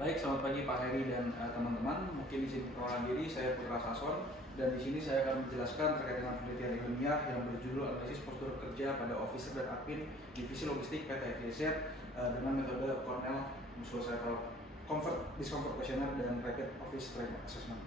Baik, selamat pagi Pak Heri dan teman-teman. Mungkin izin perkenalan diri, saya Putra Sason dan di sini saya akan menjelaskan terkait dengan penelitian ilmiah yang berjudul analisis postur kerja pada officer dan admin divisi logistik PT FGZ dengan metode Cornell Musculoskeletal Comfort Discomfort Questionnaire dan Rapid Office Strength Assessment.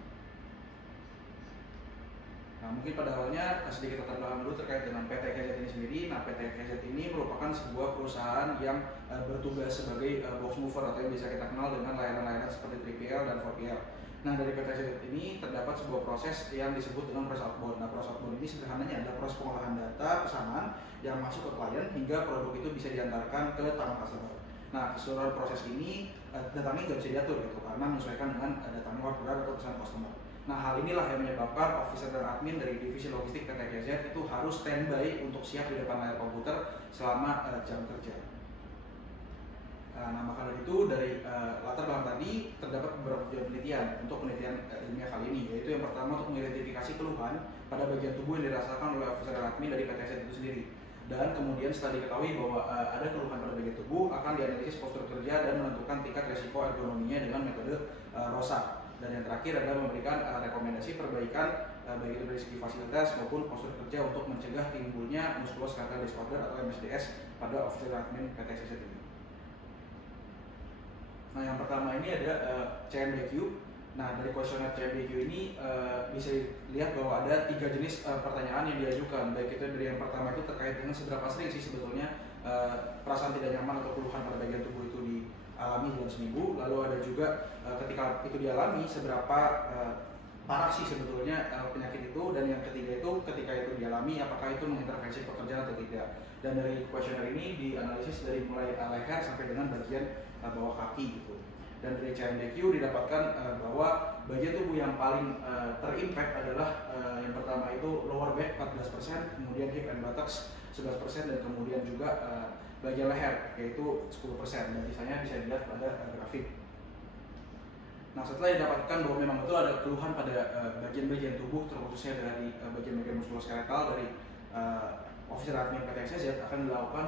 Nah, mungkin pada awalnya sedikit latar belakang dulu terkait dengan PT KZ ini sendiri. Nah, PT KZ ini merupakan sebuah perusahaan yang bertugas sebagai box mover atau yang bisa kita kenal dengan layanan-layanan seperti 3PL dan 4PL. Nah, dari PT KZ ini terdapat sebuah proses yang disebut dengan proses outbound. Nah, proses outbound ini sederhananya adalah proses pengolahan data pesanan yang masuk ke klien hingga produk itu bisa diantarkan ke tangan customer. Nah, keseluruhan proses ini datanya nggak bisa diatur gitu karena menyesuaikan dengan datanya orderan atau pesan customer. Nah, hal inilah yang menyebabkan officer dan admin dari divisi logistik PT KZ itu harus standby untuk siap di depan layar komputer selama jam kerja. Nah, maka dari itu dari latar belakang tadi terdapat beberapa penelitian untuk penelitian ilmiah kali ini, yaitu yang pertama untuk mengidentifikasi keluhan pada bagian tubuh yang dirasakan oleh officer dan admin dari PT KZ itu sendiri. Dan kemudian setelah diketahui bahwa ada keluhan pada bagian tubuh, akan dianalisis postur kerja dan menentukan tingkat resiko ergonominya dengan metode ROSA. Dan yang terakhir adalah memberikan rekomendasi perbaikan baik itu dari segi fasilitas maupun postur kerja untuk mencegah timbulnya musculoskeletal disorder atau MSDS pada officer admin PT KZ ini. Nah, yang pertama ini ada CMDQ. Nah, dari kuesioner CMDQ ini bisa dilihat bahwa ada 3 jenis pertanyaan yang diajukan. Baik itu dari yang pertama itu terkait dengan seberapa sering sih sebetulnya perasaan tidak nyaman atau keluhan pada bagian tubuh itu dialami dalam seminggu. Lalu ada juga ketika itu dialami seberapa parah sih sebetulnya penyakit itu, dan yang ketiga itu ketika itu dialami apakah itu mengintervensi pekerjaan atau tidak. Dan dari kuesioner ini dianalisis dari mulai leher sampai dengan bagian bawah kaki gitu. Dan dari CMDQ didapatkan bahwa bagian tubuh yang paling terimpact adalah yang pertama itu lower back 14%, kemudian hip and buttocks 11%, dan kemudian juga bagian leher yaitu 10%, dan sisanya bisa dilihat pada grafik. Nah, setelah didapatkan bahwa memang betul ada keluhan pada bagian-bagian tubuh, terkhususnya dari bagian-bagian muskuloskeletal dari officer admin PT KZ, akan dilakukan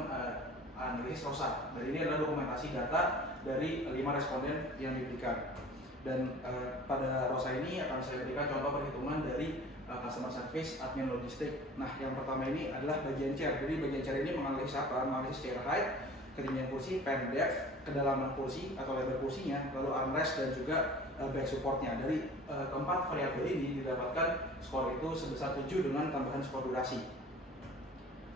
analisis ROSA. Dan ini adalah dokumentasi data dari 5 responden yang diberikan. Dan pada ROSA ini akan saya berikan contoh perhitungan dari customer service admin logistik. Nah, yang pertama ini adalah bagian chair. Jadi bagian chair ini menganalisis apa? Menganalisis chair height, ketinggian kursi, pen depth, kedalaman kursi atau lebar kursinya, lalu armrest dan juga back supportnya. Dari keempat variabel ini didapatkan skor itu sebesar 7 dengan tambahan skor durasi.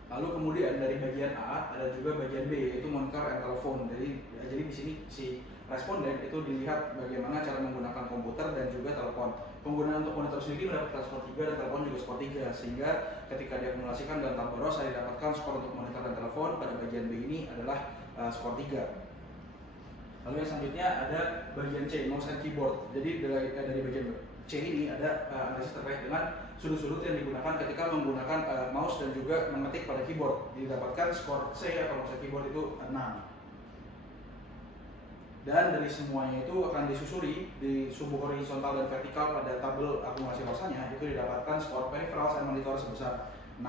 Lalu kemudian dari bagian A ada juga bagian B, yaitu monitor and telephone. Jadi di sini si responden itu dilihat bagaimana cara menggunakan komputer dan juga telepon. Penggunaan untuk monitor sendiri mendapatkan skor 3 dan telepon juga skor 3, sehingga ketika diakumulasikan dalam tabel ROSA didapatkan skor untuk monitor dan telepon pada bagian B ini adalah skor 3. Lalu yang selanjutnya ada bagian C, mouse and keyboard. Jadi dari bagian C ini ada analisis terkait dengan sudut-sudut yang digunakan ketika menggunakan mouse dan juga mengetik pada keyboard. Didapatkan skor C atau mouse and keyboard itu 6. Dan dari semuanya itu akan disusuri di sub horizontal dan vertikal pada tabel akumulasi ROSA-nya itu didapatkan skor peripherals and monitor sebesar 6.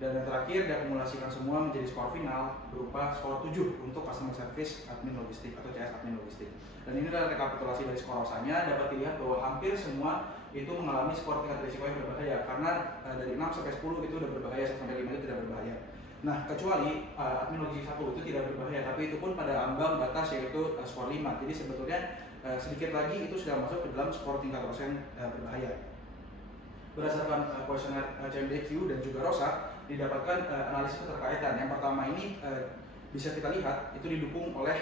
Dan yang terakhir diakumulasikan semua menjadi skor final berupa skor 7 untuk customer service admin logistik atau CS admin logistik. Dan ini adalah rekapitulasi dari skor ROSA-nya. Dapat dilihat bahwa hampir semua itu mengalami skor tingkat risiko yang berbahaya, karena dari 6 sampai 10 itu udah berbahaya, sampai 5 itu tidak berbahaya. Nah, kecuali admin logistik 1 itu tidak berbahaya, tapi itu pun pada ambang batas yaitu skor 5. Jadi sebetulnya sedikit lagi itu sudah masuk ke dalam skor tingkat persen berbahaya. Berdasarkan kuesioner CMDQ dan juga ROSA didapatkan analisis keterkaitan. Yang pertama ini bisa kita lihat itu didukung oleh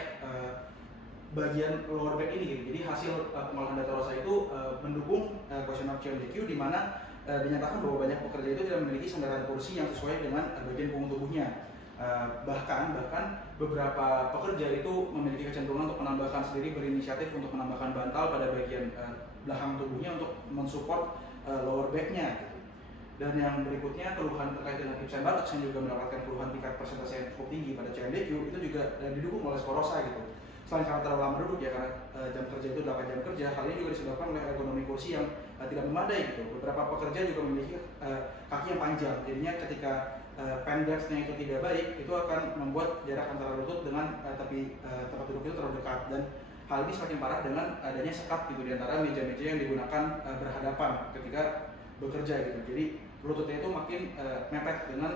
bagian lower back ini. Jadi hasil pengolahan data ROSA itu mendukung kuesioner CMDQ, di mana dinyatakan bahwa banyak pekerja itu tidak memiliki sandaran kursi yang sesuai dengan bagian punggung tubuhnya. Bahkan beberapa pekerja itu memiliki kecenderungan untuk menambahkan sendiri, berinisiatif untuk menambahkan bantal pada bagian belakang tubuhnya untuk mensupport lower back-nya gitu. Dan yang berikutnya keluhan terkait dengan hips and buttocks yang juga mendapatkan keluhan tingkat persentase yang cukup tinggi pada CMDQ itu juga didukung oleh skor ROSA gitu. Selain karena terlalu lama duduk ya, karena jam kerja itu 8 jam kerja, hal ini juga disebabkan oleh ergonomi kursi yang tidak memadai gitu. Beberapa pekerja juga memiliki kaki yang panjang, jadinya ketika pen depth-nya itu tidak baik, itu akan membuat jarak antara lutut dengan tempat duduk itu terlalu dekat, dan Hal ini semakin parah dengan adanya sekat gitu di antara meja-meja yang digunakan berhadapan ketika bekerja gitu. Jadi lututnya itu makin mepet dengan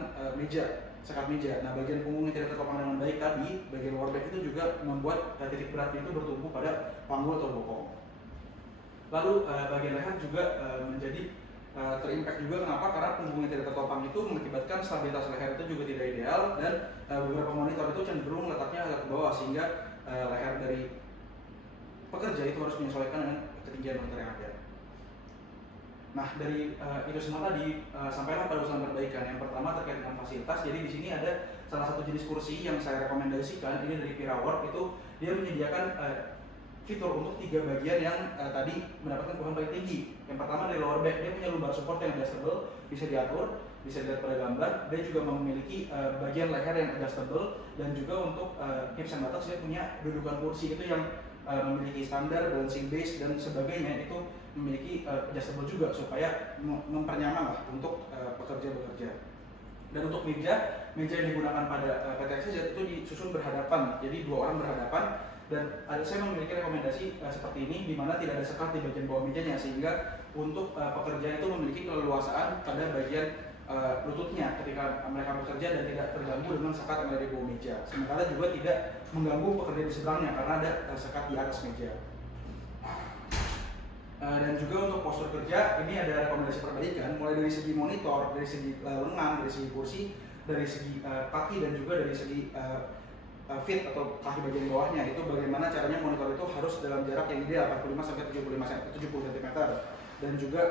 sekat meja. Nah, bagian punggung yang tidak tertopang dengan baik tadi, bagian lower back itu juga membuat titik beratnya itu bertumbuh pada panggul atau bokong. Lalu bagian leher juga menjadi terimpact juga. Kenapa? Karena punggung yang tidak tertopang itu mengakibatkan stabilitas leher itu juga tidak ideal, dan beberapa monitor itu cenderung letaknya agak ke bawah, sehingga leher dari pekerja itu harus menyesuaikan dengan ketinggian monitor yang ada. Nah, dari itu semua tadi sampailah pada usulan perbaikan. Yang pertama terkait dengan fasilitas. Jadi di sini ada salah satu jenis kursi yang saya rekomendasikan, ini dari Pirawork. Itu dia menyediakan fitur untuk 3 bagian yang tadi mendapatkan keluhan paling tinggi. Yang pertama dari lower back, dia punya lumbar support yang adjustable, bisa diatur, bisa dilihat pada gambar. Dia juga memiliki bagian leher yang adjustable, dan juga untuk hips and buttocks dia punya dudukan kursi itu yang memiliki standar, balancing base dan sebagainya, itu memiliki adjustable juga supaya mempernyaman lah untuk pekerja bekerja. Dan untuk meja yang digunakan pada PT XYZ itu disusun berhadapan, jadi 2 orang berhadapan. Dan saya memiliki rekomendasi seperti ini, di mana tidak ada sekat di bagian bawah mejanya, sehingga untuk pekerja itu memiliki keleluasaan pada bagian lututnya ketika mereka bekerja dan tidak terganggu dengan sekat yang ada di bawah meja. Sementara juga tidak mengganggu pekerja di seberangnya karena ada sekat di atas meja. Dan juga untuk postur kerja ini ada rekomendasi perbaikan, mulai dari segi monitor, dari segi lengan, dari segi kursi, dari segi kaki, dan juga dari segi fit atau kaki bagian bawahnya. Itu bagaimana caranya monitor itu harus dalam jarak yang ideal 45-70 cm, dan juga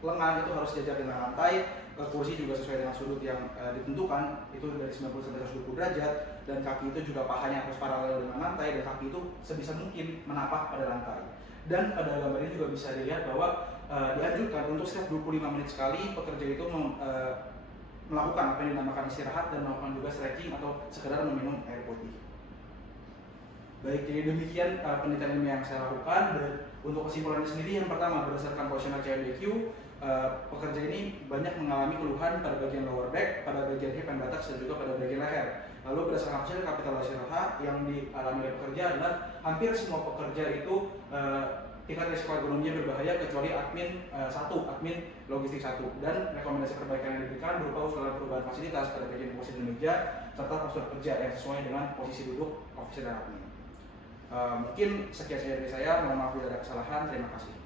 lengan itu harus sejajar dengan lantai, kursi juga sesuai dengan sudut yang ditentukan, itu dari 90-120 derajat, dan kaki itu juga pahanya harus paralel dengan lantai, dan kaki itu sebisa mungkin menapak pada lantai. Dan pada gambar ini juga bisa dilihat bahwa dianjurkan untuk setiap 25 menit sekali pekerja itu melakukan apa yang dinamakan istirahat, dan melakukan juga stretching atau sekedar meminum air putih. Baik, jadi demikian penelitian ilmiah yang saya lakukan. Dan untuk kesimpulannya sendiri, yang pertama, berdasarkan kuesioner CMDQ, pekerja ini banyak mengalami keluhan pada bagian lower back, pada bagian hip and buttocks, dan juga pada bagian leher. Lalu berdasarkan hasil kapitalisasi RH yang dialami oleh pekerja adalah hampir semua pekerja itu tingkat risiko ergonominya berbahaya kecuali admin logistik 1, dan rekomendasi perbaikan yang diberikan berupa usulan perubahan fasilitas pada bagian kursi dan meja serta postur kerja yang sesuai dengan posisi duduk officer dan admin. Mungkin sekian saja dari saya, mohon maaf bila ada kesalahan, terima kasih.